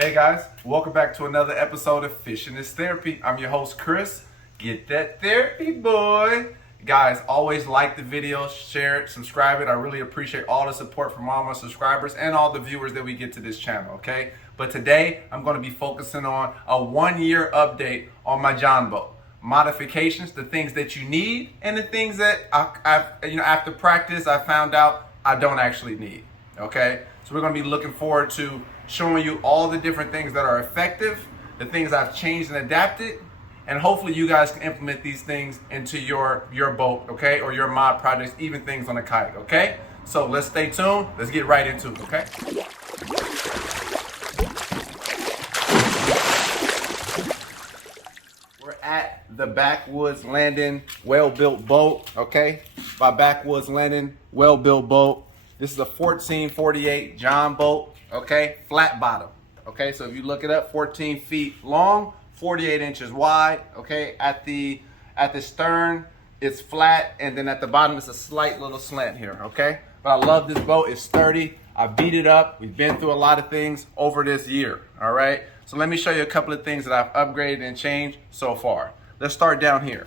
Hey guys, welcome back to another episode of Fishing is Therapy. I'm your host Chris. Get that therapy, boy. Guys, always like the video, share it, subscribe it. I really appreciate all the support from all my subscribers and all the viewers that we get to this channel, okay? But today, I'm going to be focusing on a 1-year update on my Jon Boat. Modifications, the things that you need, and the things that after practice, I found out I don't actually need, okay? So we're going to be looking forward to showing you all the different things that are effective, the things I've changed and adapted, and hopefully you guys can implement these things into your boat, okay, or your mod projects, even things on a kayak, okay? So let's stay tuned. Let's get right into it, okay? We're at the Backwoods Landing well-built boat, okay? By Backwoods Landing well-built boat. This is a 1448 Jon Boat, okay? Flat bottom, okay? So if you look it up, 14 feet long, 48 inches wide, okay? At the stern, it's flat, and then at the bottom, it's a slight little slant here, okay? But I love this boat. It's sturdy. I beat it up. We've been through a lot of things over this year, all right? So let me show you a couple of things that I've upgraded and changed so far. Let's start down here.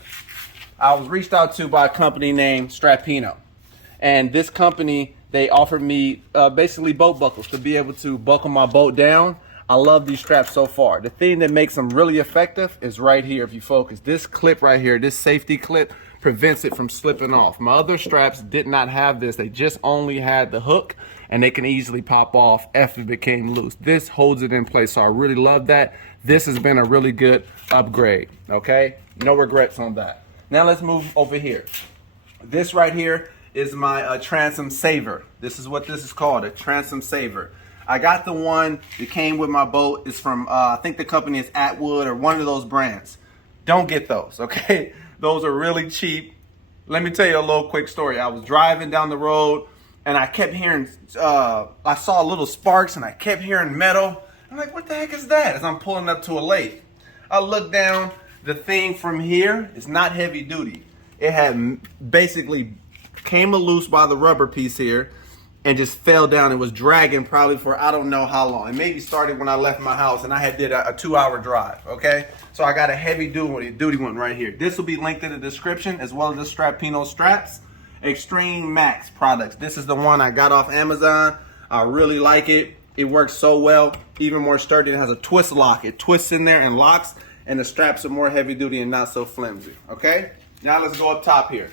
I was reached out to by a company named STRAPINNO, and this company, they offered me basically boat buckles to be able to buckle my boat down. I love these straps so far. The thing that makes them really effective is right here, if you focus. This clip right here, this safety clip, prevents it from slipping off. My other straps did not have this. They just only had the hook, and they can easily pop off if it became loose. This holds it in place, so I really love that. This has been a really good upgrade, okay? No regrets on that. Now let's move over here. This right here is my Transom Saver. This is what this is called, a Transom Saver. I got the one that came with my boat. It's from, I think the company is Atwood or one of those brands. Don't get those, okay? Those are really cheap. Let me tell you a little quick story. I was driving down the road and I kept hearing, I saw little sparks and I kept hearing metal. I'm like, what the heck is that? As I'm pulling up to a lake. I look down, the thing from here is not heavy duty. It had basically came loose by the rubber piece here and just fell down. It was dragging probably for I don't know how long. It maybe started when I left my house and I had did a 2-hour drive, okay? So I got a heavy duty one right here. This will be linked in the description as well as the STRAPINNO straps. Extreme Max products. This is the one I got off Amazon. I really like it. It works so well, even more sturdy. It has a twist lock. It twists in there and locks, and the straps are more heavy duty and not so flimsy, okay? Now let's go up top here.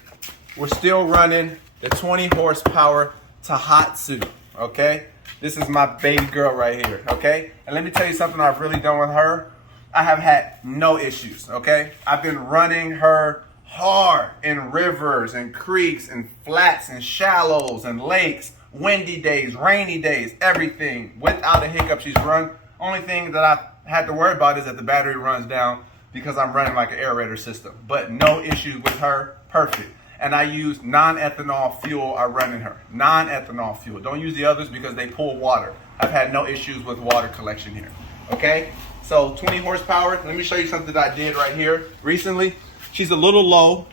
We're still running the 20 horsepower Tohatsu, okay? This is my baby girl right here, okay? And let me tell you something I've really done with her. I have had no issues, okay? I've been running her hard in rivers and creeks and flats and shallows and lakes, windy days, rainy days, everything. Without a hiccup, she's run. Only thing that I've had to worry about is that the battery runs down because I'm running like an aerator system. But no issues with her, perfect. And I use non-ethanol fuel I run in her. Non-ethanol fuel. Don't use the others because they pull water. I've had no issues with water collection here. Okay? So 20 horsepower. Let me show you something that I did right here recently. She's a little low.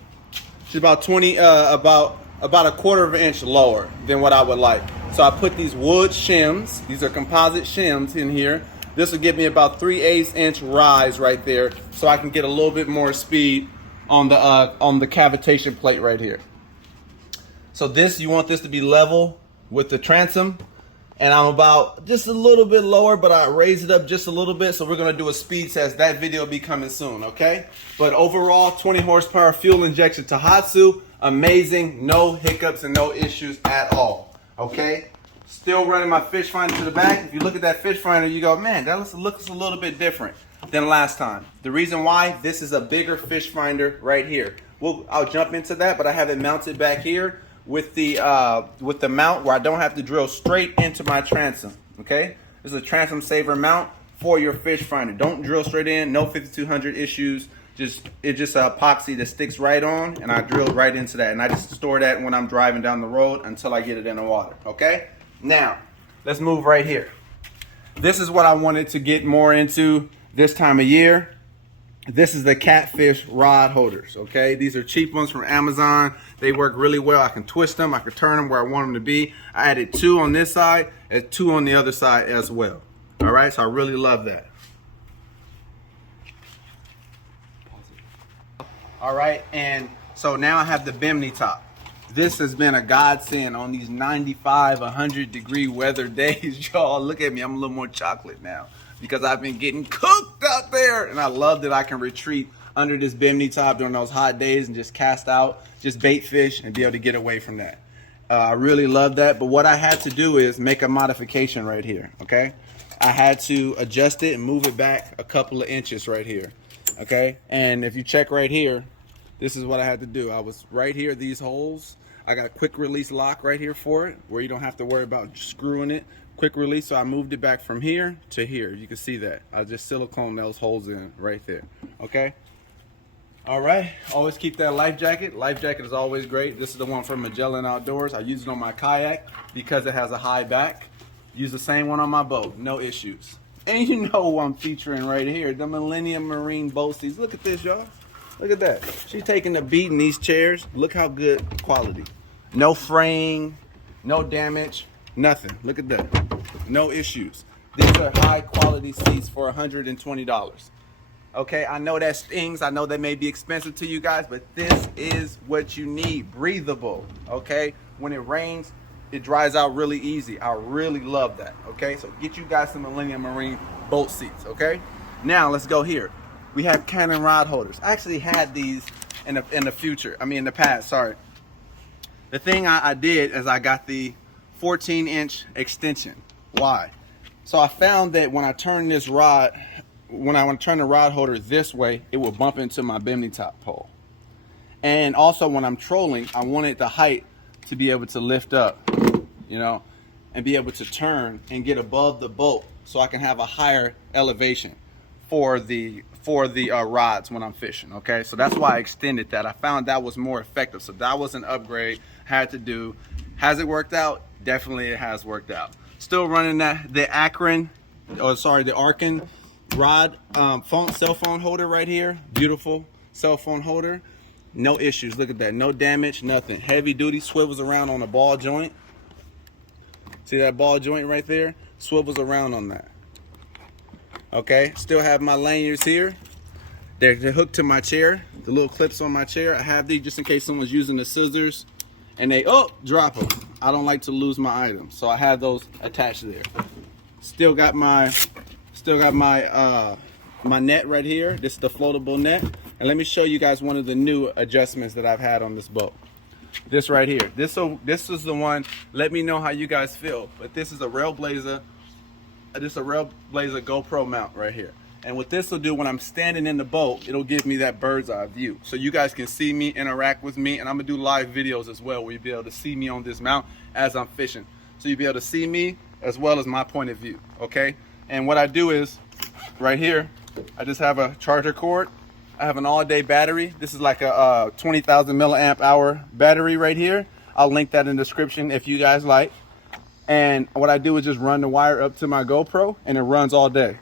She's about 20, about a 1/4 of an inch lower than what I would like. So I put these wood shims. These are composite shims in here. This will give me about 3/8 inch rise right there, so I can get a little bit more speed on the cavitation plate right here. So this, you want this to be level with the transom, and I'm about just a little bit lower, but I raise it up just a little bit. So we're gonna do a speed test. That video will be coming soon, okay? But overall, 20 horsepower fuel injection Tohatsu, amazing, no hiccups and no issues at all, okay? Still running my fish finder to the back. If you look at that fish finder, you go, man, that looks a little bit different than last time. The reason why, this is a bigger fish finder right here. I'll jump into that, but I have it mounted back here with the mount where I don't have to drill straight into my transom, okay? This is a Transom Saver mount for your fish finder. Don't drill straight in, no 5200 issues. It's just a epoxy that sticks right on, and I drill right into that. And I just store that when I'm driving down the road until I get it in the water, okay? Now, let's move right here. This is what I wanted to get more into this time of year. This is the Catfish Rod Holders, okay? These are cheap ones from Amazon. They work really well. I can twist them. I can turn them where I want them to be. I added 2 on this side and 2 on the other side as well, All right, so I really love that. All right, and so now I have the bimini top. This has been a godsend on these 95, 100 degree weather days, y'all. Look at me, I'm a little more chocolate now because I've been getting cooked out there, and I love that I can retreat under this bimini top during those hot days and just cast out, just bait fish and be able to get away from that. I really love that, but what I had to do is make a modification right here, okay? I had to adjust it and move it back a couple of inches right here, okay? And if you check right here, this is what I had to do. I was right here, these holes. I got a quick release lock right here for it, where you don't have to worry about screwing it. Quick release, so I moved it back from here to here. You can see that. I just silicone those holes in right there, okay? All right, always keep that life jacket. Life jacket is always great. This is the one from Magellan Outdoors. I use it on my kayak because it has a high back. Use the same one on my boat, no issues. And you know who I'm featuring right here, the Millennium Marine boat seats. Look at this, y'all. Look at that. She's taking the beat in these chairs. Look how good quality. No fraying, no damage, nothing. Look at that. No issues. These are high quality seats for $120. Okay, I know that stings. I know that may be expensive to you guys, but this is what you need. Breathable, okay? When it rains, it dries out really easy. I really love that, okay? So get you guys some Millennium Marine boat seats, okay? Now let's go here. We have Canon Rod Holders. I actually had these in the past, sorry. The thing I did is I got the 14-inch extension. Why? So I found that when I turn this rod, when I want to turn the rod holder this way, it will bump into my bimini top pole. And also when I'm trolling, I wanted the height to be able to lift up, you know, and be able to turn and get above the boat so I can have a higher elevation for the rods when I'm fishing, okay? So that's why I extended that. I found that was more effective. So that was an upgrade, had to do. Has it worked out? Definitely it has worked out. Still running the Arkin rod cell phone holder right here. Beautiful cell phone holder. No issues, look at that, no damage, nothing. Heavy duty, swivels around on a ball joint. See that ball joint right there? Swivels around on that. Okay, still have my lanyards here. They're hooked to my chair, the little clips on my chair. I have these just in case someone's using the scissors and they drop them. I don't like to lose my items, so I have those attached there. Still got my my net right here. This is the floatable net, and let me show you guys one of the new adjustments that I've had on this boat. This right here. This is the one. Let me know how you guys feel. But this is a Railblazer. This is a Railblazer GoPro mount right here. And what this will do when I'm standing in the boat, it'll give me that bird's eye view. So you guys can see me, interact with me, and I'm gonna do live videos as well where you'll be able to see me on this mount as I'm fishing. So you'll be able to see me as well as my point of view, okay? And what I do is, right here, I just have a charger cord. I have an all-day battery. This is like a 20,000 milliamp hour battery right here. I'll link that in the description if you guys like. And what I do is just run the wire up to my GoPro and it runs all day,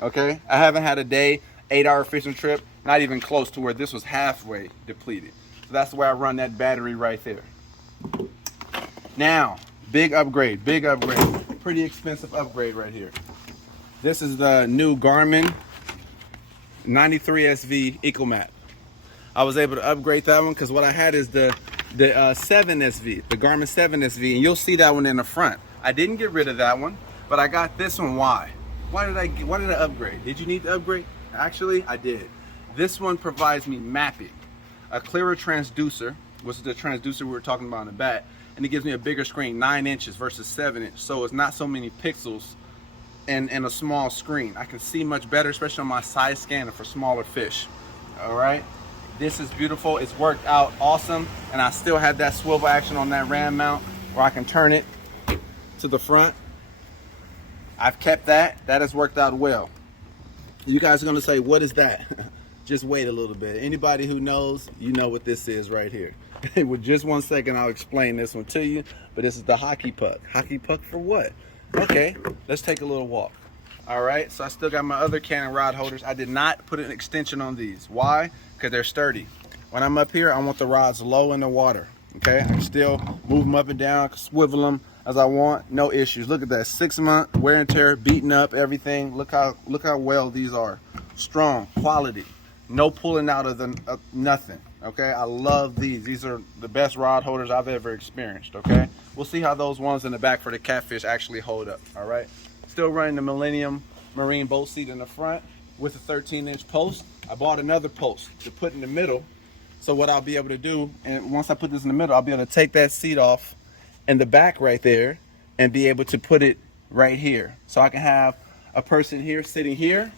okay? I haven't had a day, 8-hour fishing trip, not even close to where this was halfway depleted. So that's where I run that battery right there. Now, big upgrade, pretty expensive upgrade right here. This is the new Garmin 93SV EcoMap. I was able to upgrade that one because what I had is the 7SV, the Garmin 7SV, and you'll see that one in the front. I didn't get rid of that one, but I got this one. Why did I upgrade? Did you need to upgrade? Actually, I did. This one provides me mapping, a clearer transducer, which is the transducer we were talking about in the back, and it gives me a bigger screen, 9 inches versus 7 inches, so it's not so many pixels and a small screen. I can see much better, especially on my side scanner for smaller fish. All right, this is beautiful. It's worked out awesome, and I still have that swivel action on that ram mount where I can turn it to the front. I've kept that. That has worked out well. You guys are gonna say, what is that? Just wait a little bit. Anybody who knows, you know what this is right here. With just 1 second, I'll explain this one to you. But this is the hockey puck. Hockey puck for what? Okay, let's take a little walk. All right, so I still got my other Canon rod holders. I did not put an extension on these. Why? Because they're sturdy. When I'm up here, I want the rods low in the water. Okay, I can still move them up and down, swivel them. as I want, no issues. Look at that, 6 month wear and tear, beaten up, everything. Look how well these are. Strong, quality, no pulling out of the nothing. Okay, I love these. These are the best rod holders I've ever experienced. Okay, we'll see how those ones in the back for the catfish actually hold up. All right, still running the Millennium marine boat seat in the front with a 13-inch post. I bought another post to put in the middle. So what I'll be able to do, and once I put this in the middle, I'll be able to take that seat off in the back right there and be able to put it right here. So I can have a person here sitting here.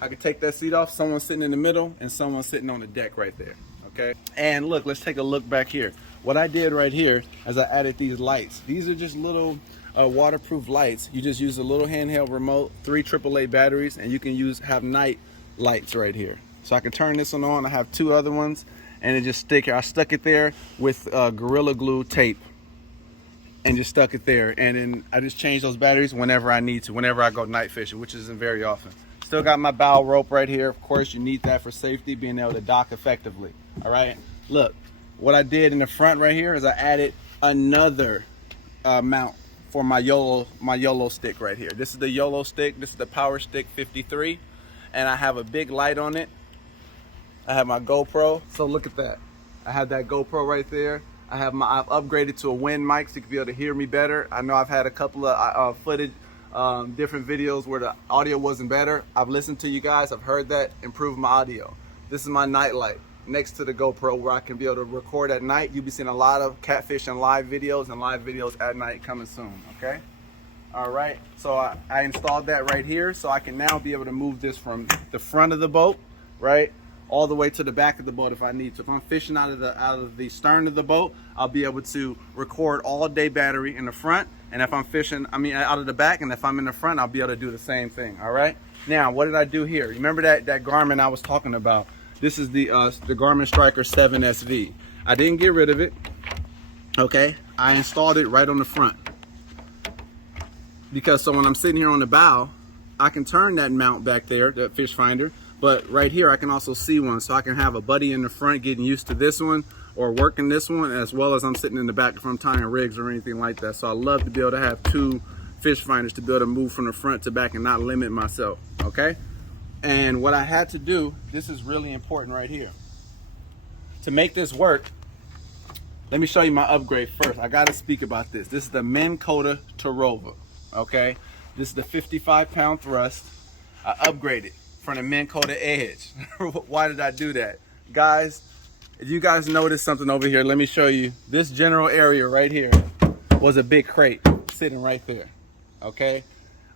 I can take that seat off, someone sitting in the middle, and someone sitting on the deck right there. Okay, and look, let's take a look back here. What I did right here is I added these lights. These are just little waterproof lights. You just use a little handheld remote, 3 AAA batteries, and you can have night lights right here. So I can turn this one on. I have 2 other ones, and it just stick here. I stuck it there with Gorilla Glue tape and just stuck it there. And then I just change those batteries whenever I need to, whenever I go night fishing, which isn't very often. Still got my bow rope right here. Of course, you need that for safety, being able to dock effectively. All right, look, what I did in the front right here is I added another mount for my YOLO stick right here. This is the YOLO stick. This is the Power Stick 53, and I have a big light on it. I have my GoPro, so look at that. I have that GoPro right there. I've upgraded to a wind mic so you can be able to hear me better. I know I've had a couple of footage, different videos where the audio wasn't better. I've listened to you guys, I've heard that, improved my audio. This is my night light next to the GoPro where I can be able to record at night. You'll be seeing a lot of catfish and live videos at night coming soon, okay? All right, so I installed that right here, so I can now be able to move this from the front of the boat, right, all the way to the back of the boat if I need to. If I'm fishing out of the stern of the boat, I'll be able to record all day battery in the front, and if I'm fishing, out of the back, and if I'm in the front, I'll be able to do the same thing. All right, now what did I do here? Remember that Garmin I was talking about? This is the Garmin Striker 7 SV. I didn't get rid of it, okay? I installed it right on the front. Because so when I'm sitting here on the bow, I can turn that mount back there, that fish finder, but right here I can also see one. So I can have a buddy in the front getting used to this one or working this one, as well as I'm sitting in the back if I'm tying rigs or anything like that. So I love to be able to have 2 fish finders to be able to move from the front to back and not limit myself, okay? And what I had to do, this is really important right here. To make this work, let me show you my upgrade first. I gotta speak about this. This is the Minn Kota Tarova, okay? This is the 55-pound thrust. I upgraded from the Minn Kota Edge. Why did I do that? Guys, if you guys notice something over here, let me show you. This general area right here was a big crate sitting right there, okay?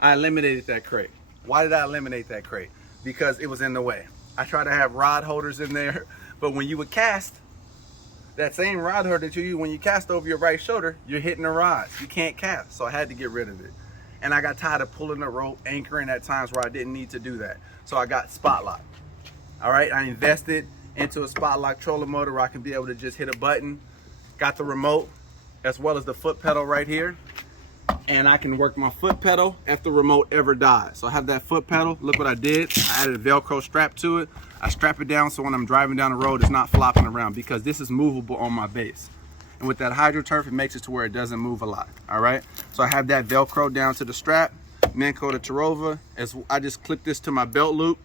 I eliminated that crate. Why did I eliminate that crate? Because it was in the way. I try to have rod holders in there, but when you would cast, that same rod holder to you, when you cast over your right shoulder, you're hitting the rods. You can't cast, so I had to get rid of it. And I got tired of pulling the rope, anchoring at times where I didn't need to do that. So I got spot lock. All right, I invested into a spot lock trolling motor where I can be able to just hit a button. Got the remote, as well as the foot pedal right here. And I can work my foot pedal if the remote ever dies. So I have that foot pedal. Look what I did. I added a Velcro strap to it. I strap it down so when I'm driving down the road, it's not flopping around because this is movable on my base. And with that HydroTurf, it makes it to where it doesn't move a lot. All right. So I have that Velcro down to the strap. Minn Kota Tarova. I just clip this to my belt loop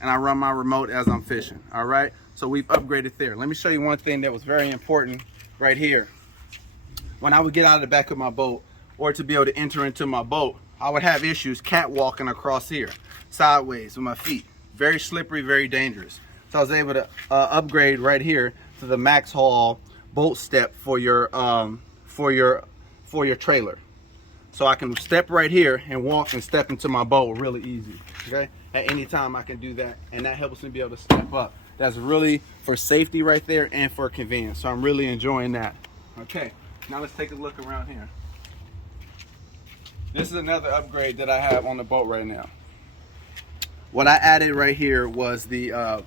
and I run my remote as I'm fishing. All right. So we've upgraded there. Let me show you one thing that was very important right here. When I would get out of the back of my boat, or to be able to enter into my boat, I would have issues catwalking across here, sideways with my feet. Very slippery, very dangerous. So I was able to upgrade right here to the MaxxHaul boat step for your trailer. So I can step right here and walk and step into my boat really easy, okay? At any time I can do that, and that helps me be able to step up. That's really for safety right there and for convenience. So I'm really enjoying that. Okay, now let's take a look around here. This is another upgrade that I have on the boat right now. What I added right here was the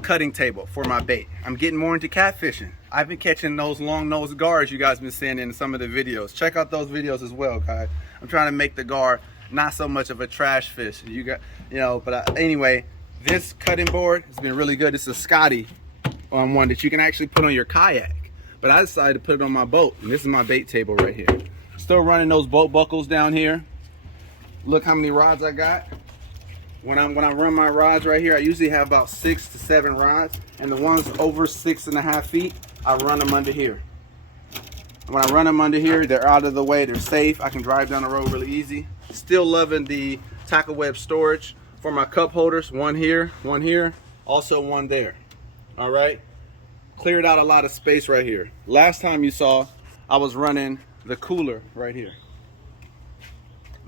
cutting table for my bait. I'm getting more into catfishing. I've been catching those long-nosed gars you guys been seeing in some of the videos. Check out those videos as well, guys. I'm trying to make the gar not so much of a trash fish. Anyway, this cutting board has been really good. It's a Scotty one that you can actually put on your kayak. but I decided to put it on my boat, and this is my bait table right here. Still running those boat buckles down here. Look how many rods I got. When I run my rods right here, I usually have about 6 to 7 rods, and the ones over 6.5 feet, I run them under here. When I run them under here, they're out of the way, they're safe. I can drive down the road really easy. Still loving the tackle web storage for my cup holders. One here, also one there. All right, cleared out a lot of space right here. Last time you saw, I was running the cooler right here.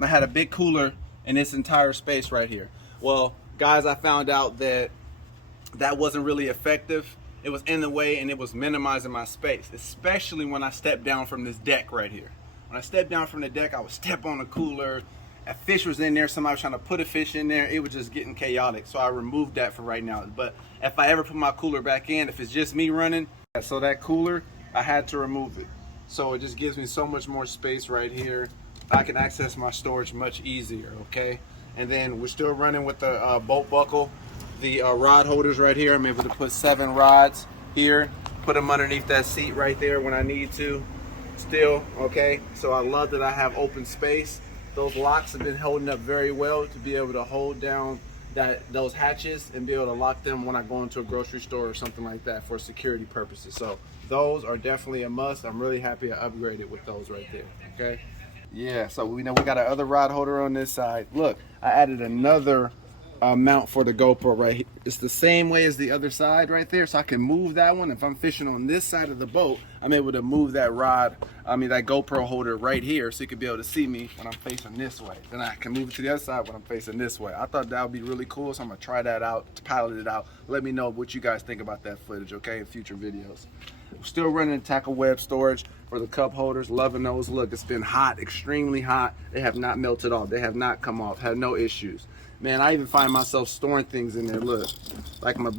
I had a big cooler in this entire space right here. Well, guys, I found out that that wasn't really effective. It was in the way and it was minimizing my space, especially when I stepped down from this deck right here. When I stepped down from the deck, I would step on the cooler. A fish was in there, somebody was trying to put a fish in there. It was just getting chaotic. So I removed that for right now. But if I ever put my cooler back in, if it's just me running, so that cooler, I had to remove it. So it just gives me so much more space right here. I can access my storage much easier, okay? And then we're still running with the boat buckle, the rod holders right here. I'm able to put 7 rods here, put them underneath that seat right there when I need to still, okay? So I love that I have open space. Those locks have been holding up very well to be able to hold down those hatches and be able to lock them when I go into a grocery store or something like that for security purposes. So those are definitely a must. I'm really happy I upgraded with those right there, okay? Yeah, so we know we got our other rod holder on this side. Look, I added another mount for the GoPro right here. It's the same way as the other side right there, so I can move that one. If I'm fishing on this side of the boat, I'm able to move that rod, that GoPro holder right here, so you can be able to see me when I'm facing this way. Then I can move it to the other side when I'm facing this way. I thought that would be really cool, so I'm gonna try that out, pilot it out. Let me know what you guys think about that footage, okay, in future videos. Still running tackle web storage for the cup holders. Loving those. Look, it's been hot, extremely hot. They have not melted off. They have not come off. Had no issues. Man, I even find myself storing things in there. Look, like my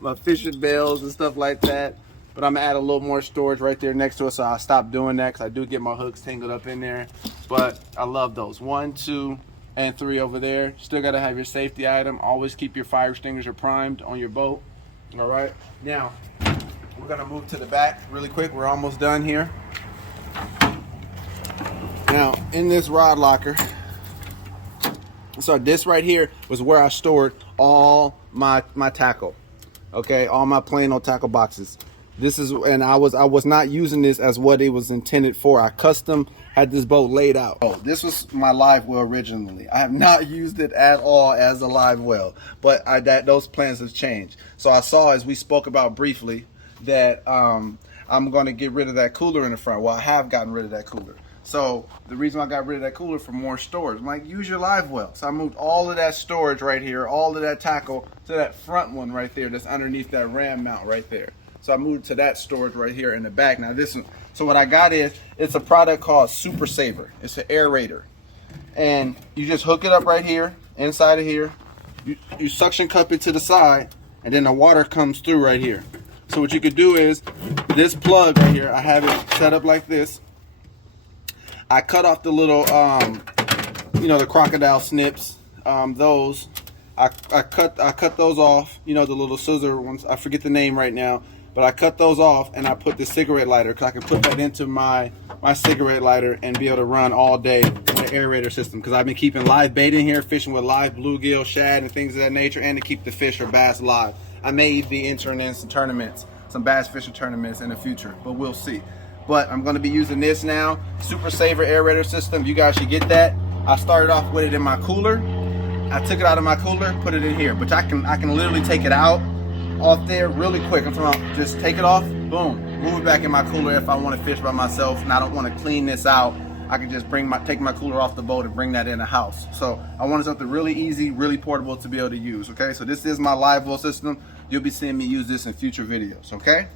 my fishing bells and stuff like that. But I'm gonna add a little more storage right there next to it, so I'll stop doing that because I do get my hooks tangled up in there. But I love those. 1, 2, and 3 over there. Still gotta have your safety item. Always keep your fire extinguisher primed on your boat. All right. Now, we're gonna move to the back really quick. We're almost done here. Now, in this rod locker, so this right here was where I stored all my tackle. Okay, all my plain old tackle boxes. This is, and I was not using this as what it was intended for. I custom had this boat laid out. Oh, this was my live well originally. I have not used it at all as a live well, but those plans have changed. So I saw, as we spoke about briefly, that I'm going to get rid of that cooler in the front. Well, I have gotten rid of that cooler. So the reason I got rid of that cooler for more storage, I'm like, use your live well. So I moved all of that storage right here, all of that tackle to that front one right there that's underneath that ram mount right there. So I moved to that storage right here in the back. Now this one, so what I got is, it's a product called Super Saver. It's an aerator. And you just hook it up right here, inside of here. You suction cup it to the side, and then the water comes through right here. So what you could do is, this plug right here, I have it set up like this. I cut off the little, the crocodile snips, those. I cut those off, the little scissor ones. I forget the name right now, but I cut those off and I put the cigarette lighter, because I can put that into my cigarette lighter and be able to run all day the aerator system. Because I've been keeping live bait in here, fishing with live bluegill, shad, and things of that nature, and to keep the fish or bass live. I may be entering in some tournaments, some bass fishing tournaments in the future, but we'll see. But I'm going to be using this now, Super Saver aerator system. You guys should get that. I started off with it in my cooler. I took it out of my cooler, put it in here, but I can literally take it out off there really quick. I'm talking about just take it off, boom, move it back in my cooler if I want to fish by myself and I don't want to clean this out. I can just take my cooler off the boat and bring that in the house. So I wanted something really easy, really portable to be able to use, okay? So this is my live well system. You'll be seeing me use this in future videos, okay?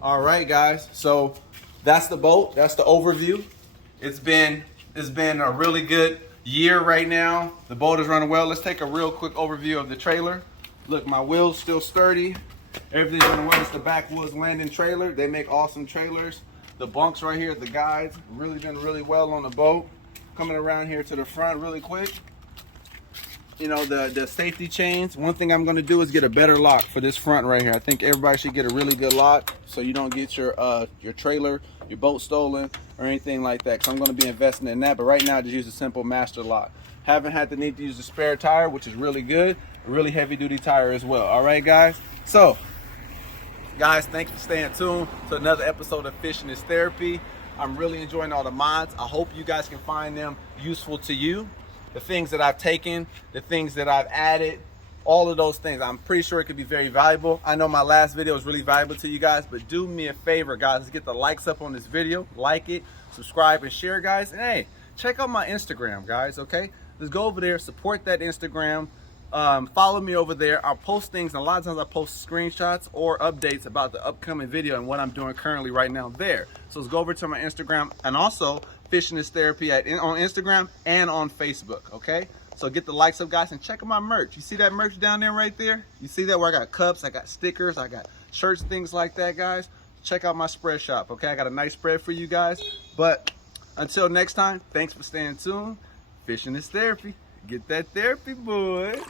All right, guys, so that's the boat. That's the overview. It's been a really good year right now. The boat is running well. Let's take a real quick overview of the trailer. Look, my wheel's still sturdy. Everything's running well. It's the Backwoods Landing trailer. They make awesome trailers. The bunks right here, the guides, really done really well on the boat. Coming around here to the front really quick. you know, the safety chains. One thing I'm going to do is get a better lock for this front right here. I think everybody should get a really good lock so you don't get your trailer, your boat stolen or anything like that, because I'm going to be investing in that. But right now I just use a simple master lock. Haven't had the need to use a spare tire, which is really good. A really heavy duty tire as well. All right, guys. So guys, thanks for staying tuned to another episode of Fishing is Therapy. I'm really enjoying all the mods. I hope you guys can find them useful to you. The things that I've taken, the things that I've added, all of those things, I'm pretty sure it could be very valuable. I know my last video was really valuable to you guys, but do me a favor, guys. Let's get the likes up on this video. Like it, subscribe, and share, guys. And hey, check out my Instagram, guys, okay? Let's go over there, support that Instagram. Follow me over there. I'll post things, and a lot of times I post screenshots or updates about the upcoming video and what I'm doing currently right now there. So let's go over to my Instagram, and also Fishing is Therapy on Instagram and on Facebook, okay? So get the likes up, guys, and check out my merch. You see that merch down there right there? You see that where I got cups, I got stickers, I got shirts, things like that, guys? Check out my spread shop, okay? I got a nice spread for you guys. But until next time, thanks for staying tuned. Fishing is Therapy. Get that therapy, boy.